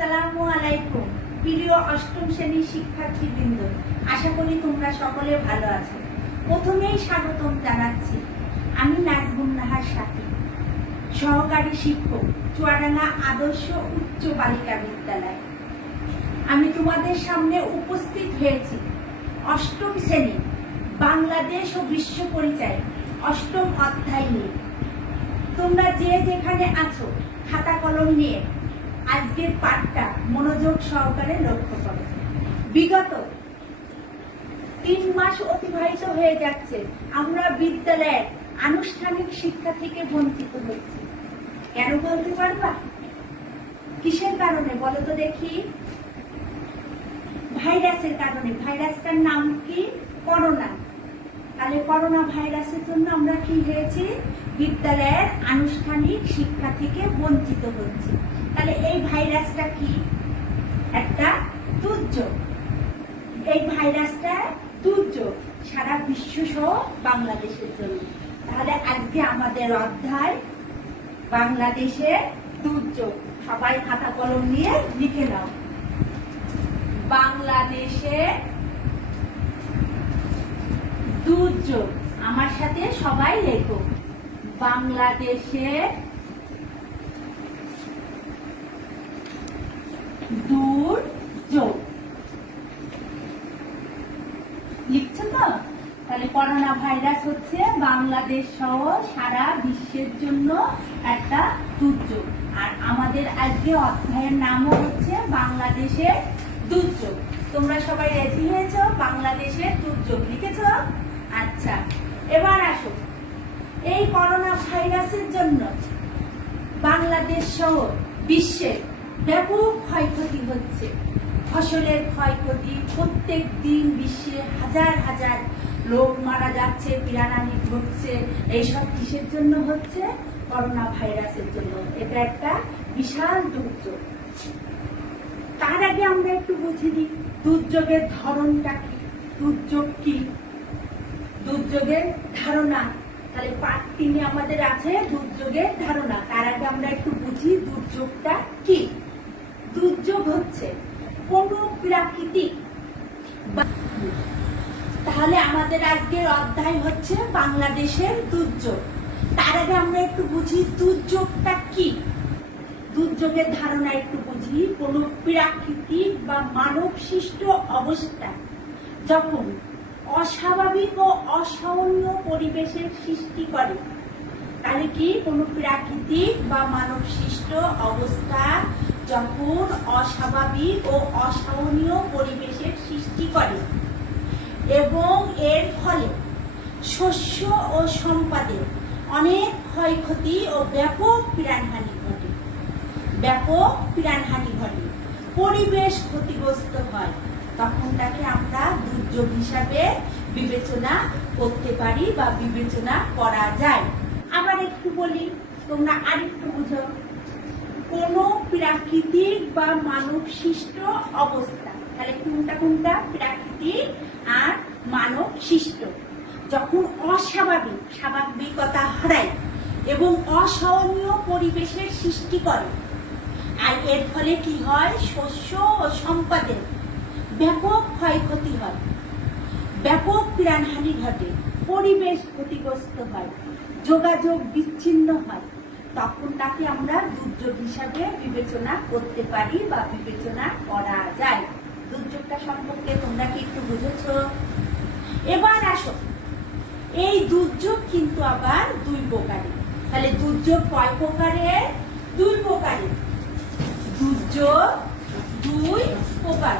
আসসালামু আলাইকুম প্রিয় অষ্টম শ্রেণীর শিক্ষার্থীবৃন্দ, আশা করি তোমরা সকলে ভালো আছো। প্রথমেই স্বাগতম জানাচ্ছি। আমি নাজমুন নাহার সাথী, সহকারী শিক্ষক, চুয়াডাঙ্গা আদর্শ উচ্চ বালিকা বিদ্যালয়। আমি তোমাদের সামনে উপস্থিত হয়েছি অষ্টম শ্রেণী বাংলাদেশ ও বিশ্ব পরিচয় অষ্টম অধ্যায় নিয়ে। তোমরা যে যেখানে আছো খাতা কলম নিয়ে আজকের পাঠটা মনোযোগ সহকারে লক্ষ্য করো। বিগত 3 মাস অতিবাহিত হয়ে যাচ্ছে, আমরা বিদ্যালয়ের আনুষ্ঠানিক শিক্ষা থেকে বঞ্চিত হচ্ছি। কেন বলতে পারবা? কিসের কারণে বলো তো দেখি? ভাইরাসের কারণে। ভাইরাসটার নাম কি? করোনা। তাহলে করোনা ভাইরাসের জন্য আমরা কি হয়েছি? বিদ্যালয়ের আনুষ্ঠানিক শিক্ষা থেকে বঞ্চিত হচ্ছি। তাহলে এই ভাইরাসটা কি? একটা দুর্যোগ। এই ভাইরাসটা দুর্যোগ সারা বিশ্ব সহ বাংলাদেশের জন্য। তাহলে আজকে আমাদের অধ্যায় বাংলাদেশের দুর্যোগ। সবাই খাতা কলম নিয়ে লিখে নাও। বাংলাদেশের দুর্যোগ। আমার সাথে সবাই লেখো। বাংলাদেশের দুর্যোগ। লিখছো তো? তাহলে করোনা ভাইরাস হচ্ছে বাংলাদেশ সহ সারা বিশ্বের জন্য একটা দুর্যোগ। আর আমাদের আজকে অধ্যায়ের নামও হচ্ছে বাংলাদেশের দুর্যোগ। তোমরা সবাই রেডি হয়েছো? বাংলাদেশের দুর্যোগ লিখেছো? আচ্ছা, এবার আসো। এই করোনা ভাইরাসের জন্য বাংলাদেশ সহ বিশ্বের ব্যাপক ক্ষয়ক্ষতি হচ্ছে। ফসলের ক্ষয়ক্ষতি, প্রত্যেক দিন বিশ্বে হাজার হাজার লোক মারা যাচ্ছে, প্রাণহানি ঘটছে। এইসব কিসের জন্য হচ্ছে? করোনা ভাইরাসের জন্য। এটা একটা বিশাল দুর্যোগ। তার আগে আমরা একটু বুঝে নিই দুর্যোগের ধরনটা কি, দুর্যোগ কি, দুর্যোগের ধারণা। তাহলে পার্ট 3 আমাদের আছে দুর্যোগের ধারণা। তার আগে আমরা একটু বুঝি দুর্যোগটা কি। দুর্যোগ হচ্ছে কোন প্রাকৃতিক। তাহলে আমাদের আজকের অধ্যায় হচ্ছে বাংলাদেশের দুর্যোগ। তার আগে আমরা একটু বুঝি দুর্যোগটা কি। দুর্যোগের ধারণা একটু বুঝি। কোন প্রাকৃতিক বা মানব সৃষ্ট অবস্থা যখন অস্বাভাবিক ও অসহনীয় পরিবেশের সৃষ্টি করে। তাহলে কি? কোনো প্রাকৃতিক বা মানব সৃষ্ট অবস্থা যখন অস্বাভাবিক ও অসহনীয় পরিবেশের সৃষ্টি করে এবং এর ফলে শস্য ও সম্পদের অনেক ক্ষয়ক্ষতি ও ব্যাপক প্রাণহানি ঘটে। ব্যাপক প্রাণহানি ঘটে, পরিবেশ ক্ষতিগ্রস্ত হয়, তখন তাকে আমরা দুর্যোগ হিসাবে বিবেচনা করতে পারি বা বিবেচনা করা যায়। আবার একটু বলি, তোমরা আরেকটু বুঝো। কোন প্রাকৃতিক বা মানব সৃষ্ট অবস্থা। তাহলে কোনটা কোনটা? প্রাকৃতিক আর মানব সৃষ্ট। যখন অস্বাভাবিক, স্বাভাবিকতা হারায় এবং অসহনীয় পরিবেশের সৃষ্টি করে, আর এর ফলে কি হয়? শস্য ও সম্পদের ব্যাপক ক্ষয়ক্ষতি হয়, ব্যাপক প্রাণহানি ঘটে, পরিবেশ ক্ষতিগ্রস্ত হয়, যোগাযোগ বিচ্ছিন্ন হয়, তখন তাকে আমরা দুর্যোগ হিসাবে বিবেচনা করতে পারি বা বিবেচনা করা যায়। দুর্যোগটা সম্পর্কে তোমরা কি একটু বুঝেছো? এবার আসো, এই দুর্যোগ কিন্তু আবার 2 প্রকারের। তাহলে দুর্যোগ কয় প্রকারের? 2 প্রকারের। দুর্যোগ 2 প্রকার।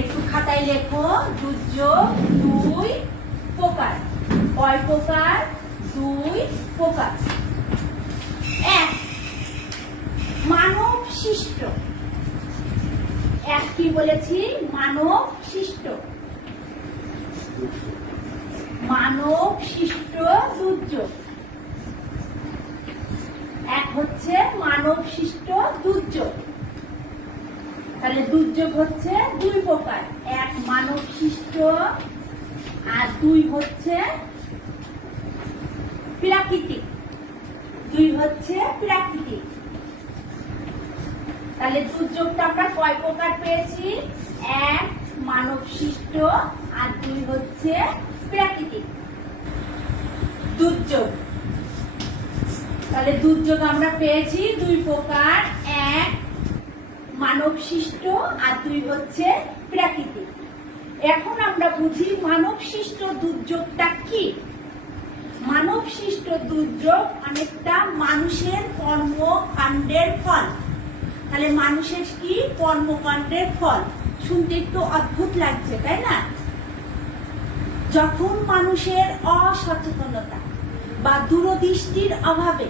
একটু খাতায় লেখো। দুর্যোগ 2 প্রকার। কয় প্রকার? 2 প্রকার। 1 মানব সৃষ্ট। 1 কি বলেছি? মানব সৃষ্ট। মানব সৃষ্ট দুর্যোগ। 1 হচ্ছে মানব সৃষ্ট দুর্যোগ। তাহলে দুর্যোগ হচ্ছে 2 প্রকার। 1 মানব সৃষ্ট আর 2 হচ্ছে প্রাকৃতিক। 2 হচ্ছে প্রাকৃতিক। তাহলে দুর্যোগটা আমরা কয় প্রকার পেয়েছি? এক, মানব সৃষ্ট, আর দুই হচ্ছে প্রাকৃতিক দুর্যোগ। তাহলে দুর্যোগ আমরা পেয়েছি দুই প্রকার, এক মানব সৃষ্ট আর দুই হচ্ছে প্রাকৃতিক। এখন আমরা বুঝি মানব সৃষ্ট দুর্যোগটা কি। মানব সৃষ্ট দুর্যোগ অনেকটা মানুষের কর্মকাণ্ডের ফল। তাহলে মানুষের কি কর্মকাণ্ডের ফল? শুনতে একটু অদ্ভুত লাগছে, তাই না? যখন মানুষের অসচেতনতা বা দূরদৃষ্টির অভাবে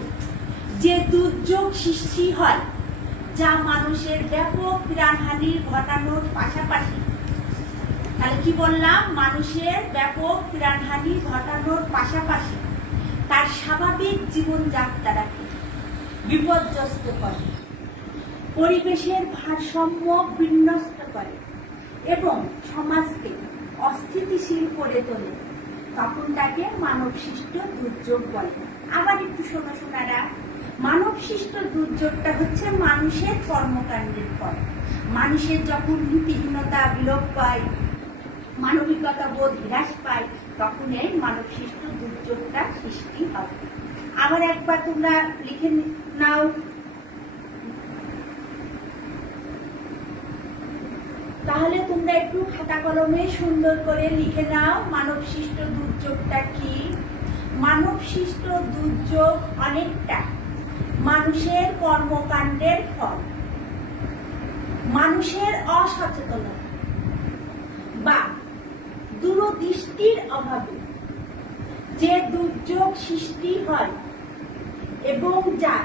যে দুর্যোগ সৃষ্টি হয়, যা মানুষের ব্যাপক প্রাণহানি ঘটানোর পাশাপাশি, তাহলে কি বললাম? মানুষের ব্যাপক প্রাণহানি ঘটানোর পাশাপাশি তার স্বাভাবিক জীবনযাত্রাকে বিপর্যস্ত করে, পরিবেশের ভারসাম্য বিনষ্ট করে এবং সমাজকে অস্থিতিশীল করে তোলে, তখন তাকে মানব সৃষ্ট দুর্যোগ বলে। আবার একটু শোনো শোনারা, মানব সৃষ্ট দুর্যোগটা হচ্ছে মানুষের কর্মকাণ্ডের ফল। মানুষের যখন নীতিহীনতা বিলোপ পায়, মানবিকতা বোধ হ্রাস পায়, তখন এই মানব সৃষ্ট দুর্যোগটা সৃষ্টি হবে। আবার একবার তোমরা লিখে নাও। তাহলে তোমরা একটু খাতা কলমে সুন্দর করে লিখে নাও মানব সৃষ্ট দুর্যোগটা কি। মানব সৃষ্ট দুর্যোগ অনেকটা মানুষের কর্মকাণ্ডের ফল। মানুষের অসচেতনতা বা দূরদৃষ্টির অভাবে যে দুর্যোগ সৃষ্টি হয় এবং যা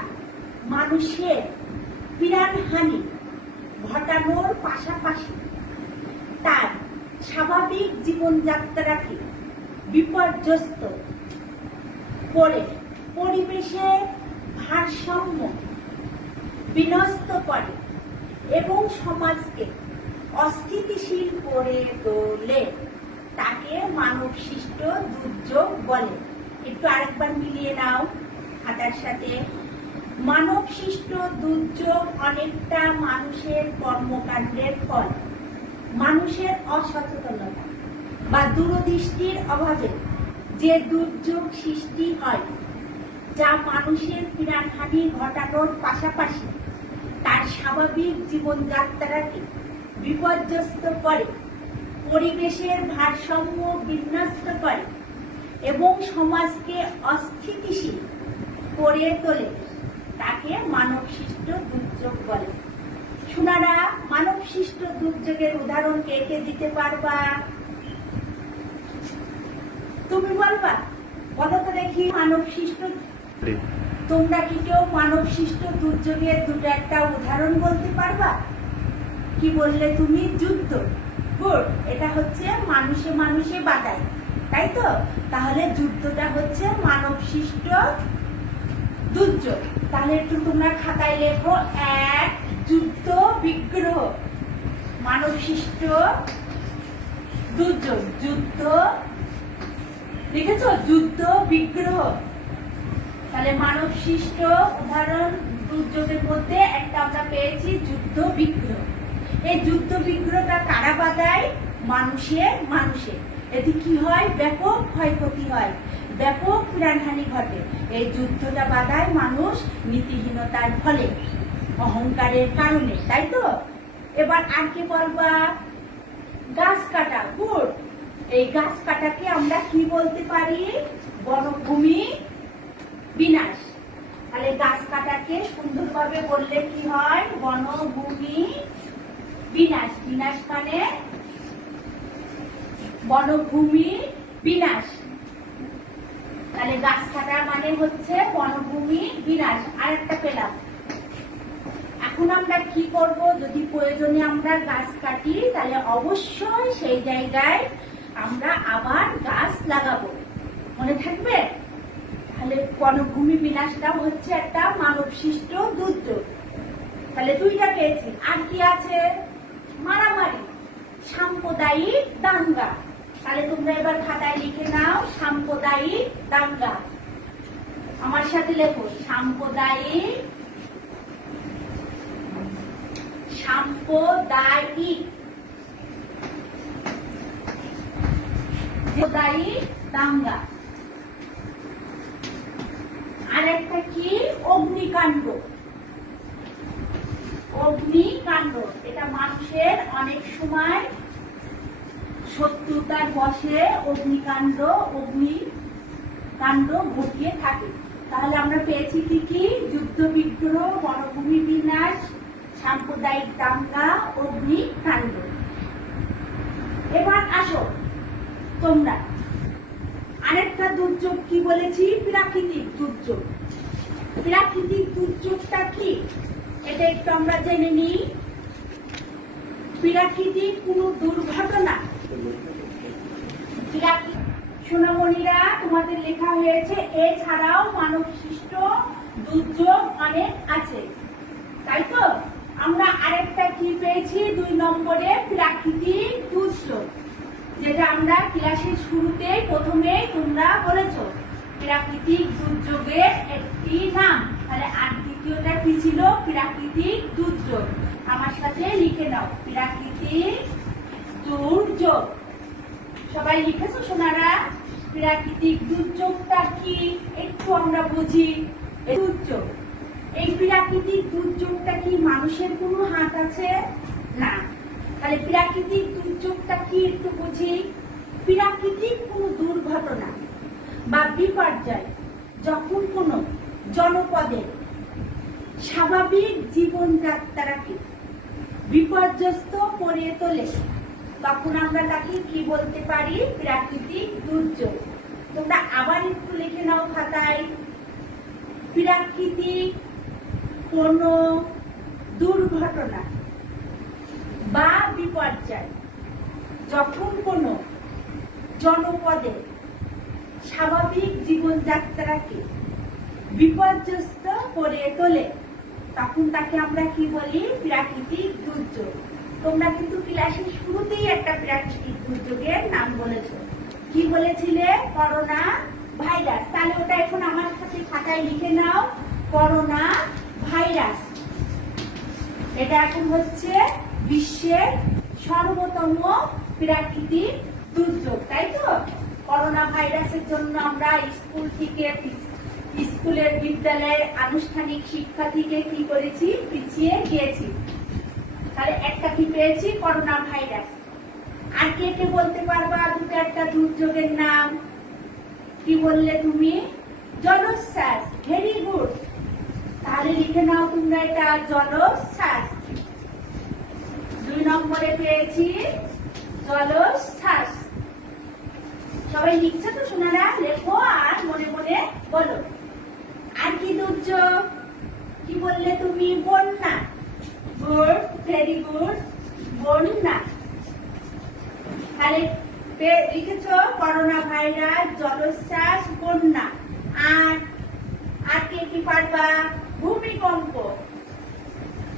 মানুষের প্রাণহানি ঘটানোর পাশাপাশি তার স্বাভাবিক জীবনযাত্রাকে বিপর্যস্ত করে, পরিবেশের ভারসাম্য বিনষ্ট করে এবং সমাজকে অস্থিতিশীল করে তোলে, তাকে মানব সৃষ্ট দুর্যোগ বলে। একটু আরেকবার মিলিয়ে নাও খাতার সাথে। মানব সৃষ্ট দুর্যোগ অনেকটা মানুষের কর্মকাণ্ডের ফল। মানুষের অসচেতনতা বা দূরদৃষ্টির অভাবে যে দুর্যোগ সৃষ্টি হয়, যা মানুষের প্রাণহানি ঘটানোর পাশাপাশি তার স্বাভাবিক জীবনযাত্রাকে বিপর্যস্ত করে, পরিবেশের ভারসাম্য বিনষ্ট করে এবং সমাজকে অস্থিতিশীল করে তোলে, তাকে মানব সৃষ্ট দুর্যোগ বলে। শোনারা, মানব সৃষ্ট দুর্যোগের উদাহরণ কে কে দিতে পারবা? তুমি বলবা? বলো তো দেখি মানব সৃষ্ট। তোমরা কি কেউ মানব সৃষ্ট দুর্যোগের দুটো একটা উদাহরণ বলতে পারবা? কি বললে তুমি? যুদ্ধ। গুড, এটা হচ্ছে মানুষে মানুষে বাদায়, তাই তো? তাহলে যুদ্ধটা হচ্ছে মানব সৃষ্ট দুর্যোগ। তাহলে একটু তোমরা খাতায় লেখো, এক যুদ্ধ বিগ্রহ। মানব সৃষ্ট দুর্যোগ, যুদ্ধ, দেখেছো? যুদ্ধ বিগ্রহ। তাহলে মানব সৃষ্ট উদাহরণ দুর্যোগের মধ্যে একটা আমরা পেয়েছি যুদ্ধ বিগ্রহ। এই যুদ্ধ বিগ্রহটা কারা বাধায়? মানুষের মানুষে। এতে কি হয়? ব্যাপক ক্ষয়ক্ষতি হয়, ব্যাপক প্রাণহানি ঘটে। এই যুদ্ধটা বাধায় মানুষ নীতিহীনতার ফলে, অহংকারের কারণে, তাই তো? এবার আর কি বলবা? গাছ কাটা। গুড, এই গাছ কাটাকে আমরা কি বলতে পারি? বনভূমি বিনাশ। তাহলে গাছ কাটাকে সুন্দরভাবে বললে কি হয়? বনভূমি বিনাশ। বিনাশ মানে বনভূমি বিনাশ। তাহলে গাছ কাটা মানে হচ্ছে বনভূমি বিনাশ। আর একটা পেলাম। এখন আমরা কি করব? যদি প্রয়োজনে আমরা গাছ কাটি, তাহলে অবশ্যই সেই জায়গায় আমরা আবার গাছ লাগাবো, মনে থাকবে? তাহলে বনভূমি বিনাশটাও হচ্ছে একটা মানব সৃষ্ট দুর্যোগ। তাহলে দুইটা পেয়েছি। আর কি আছে? মারামারি, সাম্প্রদায়িক দাঙ্গা। তাহলে তোমরা এবার খাতায় লিখে নাও সাম্প্রদায়িক দাঙ্গা। আমার সাথে লেখো সাম্প্রদায়িক সাম্প্রদায়িক দাঙ্গা। আরেকটা কি? অগ্নিকাণ্ড। অগ্নিকাণ্ড এটা মানুষের অনেক সময় শত্রুতার বশে অগ্নিকাণ্ড ঘটিয়ে থাকে। তাহলে আমরা পেয়েছি কি কি? যুদ্ধ বিগ্রহ, বনভূমি বিনাশ, সাম্প্রদায়িক দাঙ্গা, অগ্নিকাণ্ড। এবার আসো তোমরা, আরেকটা দুর্যোগ কি বলেছি? প্রাকৃতিক দুর্যোগ। প্রাকৃতিক দুর্যোগটা কি এটা একটু আমরা জেনে নিই। প্রাকৃতিক কোন দুর্ঘটনা, সোনামণিরা তোমাদের লেখা হয়েছে এছাড়াও মানব সৃষ্ট দুর্যোগ অনেক আছে, তাই তো? আমরা আরেকটা কি পেয়েছি? 2 নম্বরে প্রাকৃতিক দুর্যোগ, যেটা আমরা ক্লাসের শুরুতে প্রথমে তোমরা বলেছো প্রাকৃতিক দুর্যোগের একটি নাম। তাহলে আর দ্বিতীয়টা কি ছিল? প্রাকৃতিক দুর্যোগ। আমার সাথে লিখে নাও, প্রাকৃতিক দুর্যোগ। সবাই লিখেছো সোনারা? প্রাকৃতিক দুর্যোগটা কি একটু আমরা বুঝি। দুর্যোগ, এই প্রাকৃতিক দুর্যোগটা কি মানুষের কোনো হাত আছে? না। তাহলে প্রাকৃতিক দুর্যোগটা কি একটু বুঝি। প্রাকৃতিক কোনো দুর্ঘটনা বা বিপর্যয় যখন কোনো জনপদের স্বাভাবিক জীবনযাত্রাকে বিপর্যস্ত করে তোলে, তখন আমরা তাকে কি বলতে পারি? প্রাকৃতিক দুর্যোগ। তোমরা আবার একটু লিখে নাও খাতায়, প্রাকৃতিক কোনো দুর্ঘটনা বা বিপর্যয় যখন কোনো জনপদের স্বাভাবিক জীবনযাত্রাকে বিপর্যস্ত করে তোলে, তখন তাকে আমরা কি বলি? প্রাকৃতিক দুর্যোগ। তোমরা কিন্তু ক্লাসের শুরুতেই একটা প্রাকৃতিক দুর্যোগের নাম বলেছো। কি বলেছিলে? Corona virus. তাহলে ওটা এখন আমার সাথে খাতায় লিখে নাও, করোনা ভাইরাস। এটা এখন হচ্ছে বিশ্বের সর্বতম প্রাকৃতিক দুর্যোগ, তাই তো? করোনা ভাইরাসের জন্য আমরা স্কুলের বিদ্যালয়ের আনুষ্ঠানিক শিক্ষা থেকে কি করেছি? পিছিয়ে গিয়েছি। তাহলে একটা কি পেয়েছি? Corona virus. আর কে কে বলতে পারবা 2-4টা দুর্যোগের নাম? কি বললে তুমি? জলোচ্ছ্বাস। Very good. তাহলে লিখে নাও তোমরা এটা, জলোচ্ছ্বাস। 2 নম্বরে পেয়েছি জলোচ্ছ্বাস। সবাই লিখছে তো সোনারা? লেখো আর মনে মনে বলো। আর কি দুর্যোগ? কি বললে তুমি? বন্যা। গুড, ভেরি গুড, বন্যা। তাহলে লিখেছো করোনা ভাইরাস, জলোচ্ছ্বাস, বন্যা। আর কে কি পারবা? ভূমিকম্প।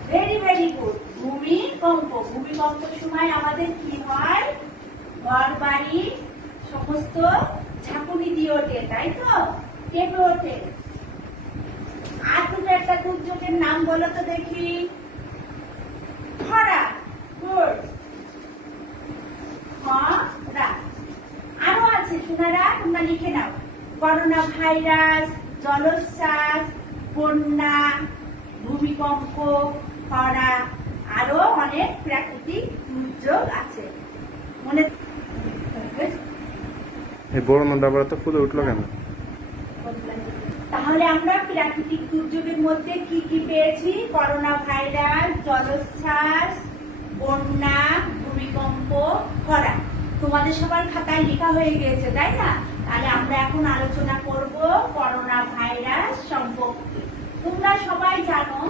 ভেরি ভেরি গুড, ভূমিকম্প। ভূমিকম্পের সময় আমাদের কি হয়? ঘর বাড়ি সমস্ত ঝাঁকুনি দিয়ে ওঠে, তাই তো? কেঁপে ওঠে। আর তুমি একটা দুর্যোগের নাম বলো তো দেখি। খরা। গুড, খরা। আরো আছে সোনারা, তোমরা লিখে নাও। করোনা ভাইরাস, জলোচ্ছ্বাস, বন্যা, ভূমিকম্প, খরা, আরো অনেক প্রাকৃতিক দুর্যোগ আছে। মনে এই বড় নদাবরা তো ফুলে উঠলো কেন? তাহলে আমরা প্রাকৃতিক দুর্যোগের মধ্যে কি কি পেয়েছি? করোনা ভাইরাস, জলোচ্ছ্বাস, বন্যা, ভূমিকম্প, খরা। তোমাদের সবার খাতায় লেখা হয়ে গিয়েছে, তাই না? তাহলে আমরা এখন আলোচনা করব করোনা ভাইরাস সম্পর্কে। তোমরা সবাই জানো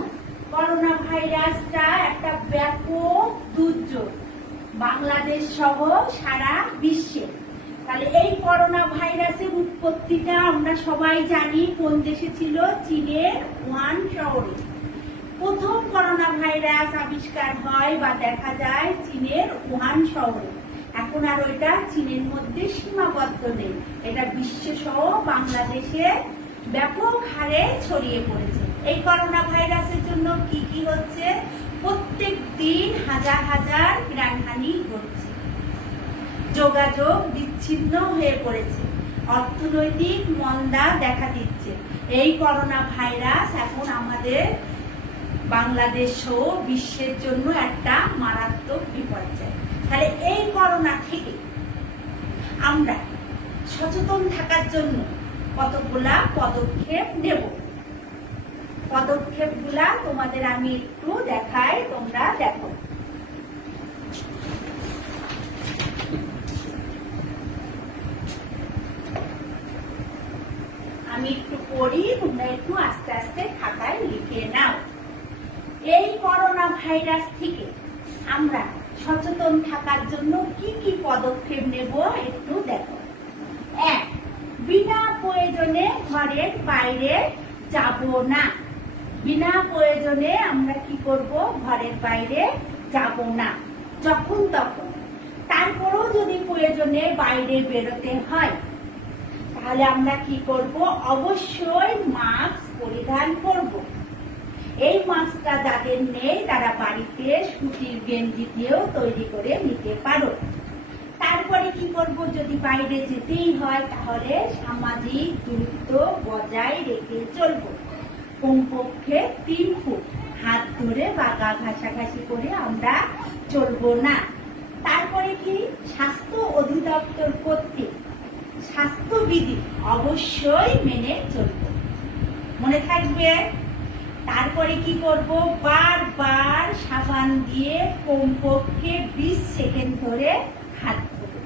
করোনা ভাইরাসটা একটা ব্যাপক দুর্যোগ, বাংলাদেশ সহ সারা বিশ্বে। তাহলে এই করোনা ভাইরাসের উৎপত্তিটা আমরা সবাই জানি কোন দেশে ছিল? চীনের উহান শহরে। প্রথম করোনা ভাইরাস আবিষ্কার হয় বা দেখা যায় চীনের উহান শহরে। এখন আর ওইটা চীনের মধ্যে সীমাবদ্ধ নেই, এটা বিশ্ব সহ বাংলাদেশে ব্যাপক হারে ছড়িয়ে পড়েছে। এই করোনা ভাইরাসের জন্য কি কি হচ্ছে? প্রত্যেক দিন হাজার হাজার প্রাণহানি হচ্ছে, যোগাযোগ বিচ্ছিন্ন হয়ে পড়েছে, অর্থনৈতিক মন্দা দেখা দিচ্ছে। এই করোনা ভাইরাস এখন আমাদের বাংলাদেশ সহ বিশ্বের জন্য একটা মারাত্মক বিপর্যয়। তাহলে এই করোনা থেকে আমরা সচেতন থাকার জন্য কতগুলা পদক্ষেপ নেব। পদক্ষেপগুলা তোমাদের আমি একটু দেখাই, তোমরা দেখো। আমি একটু পড়ি, তোমরা একটু আস্তে আস্তে খাতায় লিখে নাও। এই করোনা ভাইরাস থেকে আমরা সচেতন থাকার জন্য কি কি পদক্ষেপ নেব একটু দেখো। 1. বিনা প্রয়োজনে ঘরের বাইরে যাব না। বিনা প্রয়োজনে আমরা কি করব? ঘরের বাইরে যাব না যখন তখন। তারপরেও যদি প্রয়োজনে বাইরে বেরোতে হয় তাহলে আমরা কি করব? অবশ্যই মাস্ক পরিধান করব। এই মাস্কটা যাদের নেই তারা বাড়িতে সুতির গেঞ্জি দিয়েও তৈরি করে নিতে পারো। তারপরে কি করব? যদি বাইরে যেতেই হয় তাহলে সামাজিক দূরত্ব বজায় রেখে চলবো। কমপক্ষে 3 ফুট হাত ধরে বা গা ঘাসাঘাসি করে আমরা চলবো না। তারপরে কি? স্বাস্থ্য অধিদপ্তর কর্তৃক স্বাস্থ্যবিধি অবশ্যই মেনে চলবো, মনে থাকবে। তারপরে কি করব? বারবার সাবান দিয়ে কমপক্ষে 20 সেকেন্ড ধরে হাত ধরবো।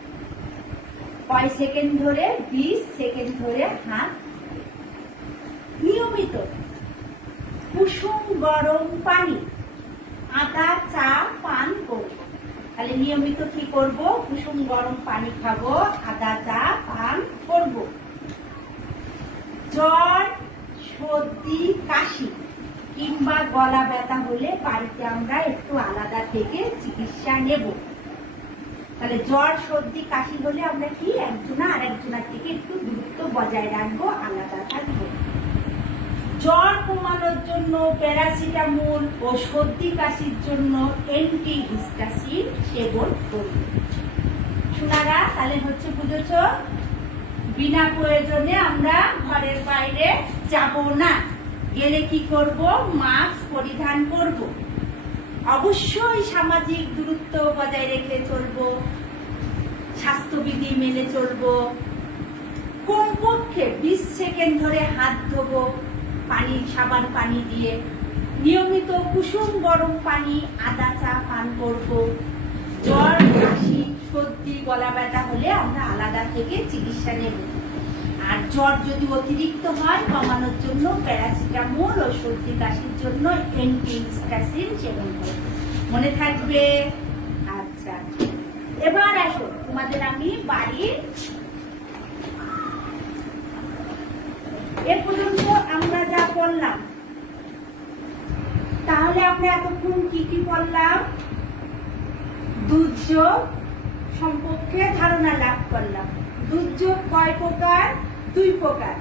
কয় সেকেন্ড ধরে? 20 সেকেন্ড ধরে হাত। নিয়মিত কুসুম গরম পানি, আদা চা পান করব। তাহলে নিয়মিত কি করব? কুসুম গরম পানি খাবো, আদা চা পান করব। জ্বর, সর্দি, কাশি কিংবা গলা ব্যথা হলে বাড়িতে আমরা একটু আলাদা থেকে চিকিৎসা নেব। তাহলে জ্বর, সর্দি, কাশি হলে আমরা কি একজনা আরেকজনের থেকে একটু দূরত্ব বজায় রাখবো, আলাদা থাকবো। জ্বর কমানোর জন্য প্যারাসিটামল ও সর্দি কাশির জন্য অ্যান্টিহিস্টামিন সেবন করব। শোনারা, তাহলে হচ্ছে বুঝেছ? বিনা প্রয়োজনে আমরা ঘরের বাইরে যাব না। গেলে কি করব? মাস্ক পরিধান করব। অবশ্যই সামাজিক দূরত্ব বজায় রেখে চলব, স্বাস্থ্যবিধি মেনে চলব। কমপক্ষে 20 সেকেন্ড ধরে হাত ধোবো সাবান পানি দিয়ে। নিয়মিত কুসুম গরম পানি, আদা চা পান করব। জ্বর, কাশি, সর্দি, গলা ব্যথা হলে আমরা আলাদা থেকে চিকিৎসা নেব। আর জ্বর যদি অতিরিক্ত হয় কমানোর জন্য প্যারাসিটামল ও সর্দি কাশির জন্য অ্যান্টিহিস্টামিন সেবন করব, মনে থাকবে? আচ্ছা, এবার আসো তোমাদের আমি বাড়ির এ পর্যন্ত আমরা যা পড়লাম, তাহলে আমরা এতক্ষণ কি কি পড়লাম? দুর্যোগ সম্পর্কে ধারণা লাভ করলাম। দুর্যোগ কয় প্রকার? 2 প্রকার।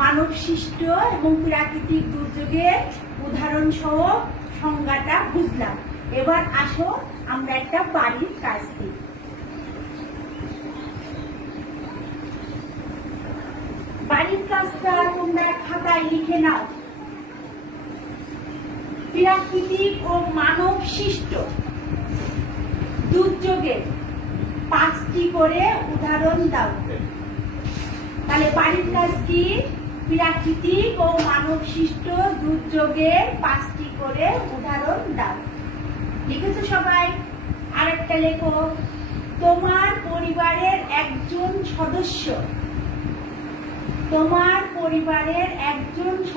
মানব সৃষ্ট এবং প্রাকৃতিক দুর্যোগের উদাহরণ সহ সংজ্ঞাটা বুঝলাম। এবার আসো আমরা একটা বাড়ির কাজ দিই। বাড়ির কাজটা তোমরা খাতায় লিখে নাও। প্রাকৃতিক ও মানব সৃষ্ট দুর্যোগের 5টি করে উদাহরণ দাও। তাহলে বাড়ির কাজ কি? প্রাকৃতিক ও মানব সৃষ্ট দুর্যোগের 5টি করে উদাহরণ দাও। লিখেছো সবাই? আরেকটা লেখো। তোমার পরিবারের একজন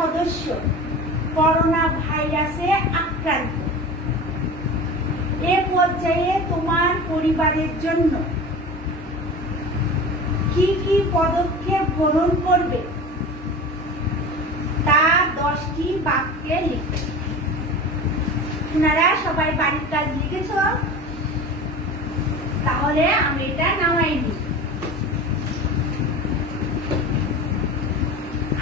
সদস্য করোনা ভাইরাসে আক্রান্ত। এ পর্যায়ে তোমার পরিবারের জন্য কি কি পদক্ষেপ গ্রহণ করবে তা 10টি বাক্যে লিখবে। আপনারা সবাই বাড়ির কাজ লিখেছ? তাহলে আমি এটা নামাইনি।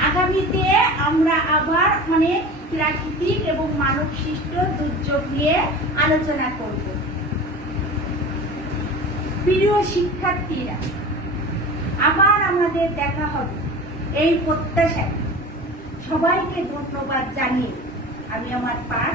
আগামীতে আমরা আবার অনেক প্রাকৃতিক এবং মানব সৃষ্ট দুর্যোগ নিয়ে আলোচনা করব। প্রিয় শিক্ষার্থীরা, আবার আমাদের দেখা হবে এই প্রত্যাশায় সবাইকে ধন্যবাদ জানিয়ে আমি আমার পাঠ